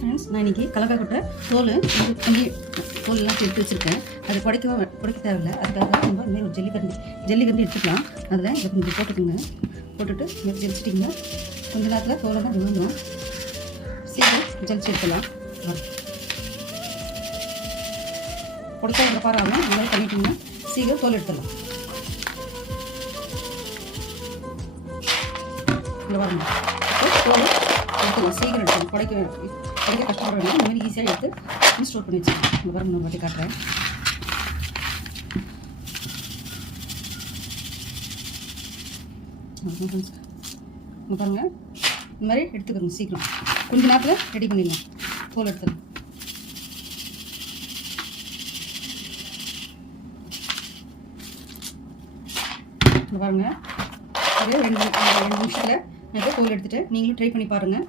Friends, நான் இன்றைக்கி கலக்காக்கொட்டை தோல் பண்ணி தோலெல்லாம் எடுத்து வச்சுருக்கேன். அது புடைக்க தேவையில்லை. அதுக்காக நம்ம இந்தமாதிரி ஒரு ஜல்லிக்கரண்டி எடுத்துக்கலாம். அதில் இதை கொஞ்சம் போட்டுக்கோங்க. போட்டுட்டு ஜலிச்சிட்டிங்கன்னா கொஞ்ச நேரத்தில் தோலை தான் விழுந்துடும். சீக்கிரம் ஜலிச்சு எடுத்துக்கலாம். புடைச்சா இந்த பாராமல் இந்த மாதிரி பண்ணிட்டிங்கன்னா சீக்கிரம் தோல் எடுத்துடலாம். இந்த பாருங்க, தோல் எடுத்துக்கலாம். சீக்கிரம் எடுத்துக்கலாம். புடைக்க கஷ்டப்படுறேன். இந்த மாதிரி ஈஸியாக எடுத்து ஸ்டோர் பண்ணி வச்சுக்கலாம். இந்த பாருங்க, நான் வாட்டி காட்டுறேன். இங்கே பாருங்கள், இந்த மாதிரி எடுத்துக்கோங்க. சீக்கிரம் கொஞ்ச நேரத்தில் ரெடி பண்ணிடலாம். தோல் எடுத்துக்கலாம். இங்கே பாருங்கள், ஒரு 2 நிமிஷத்தில் நான் தோல் எடுத்துகிட்டு நீங்களும் ட்ரை பண்ணி பாருங்கள்.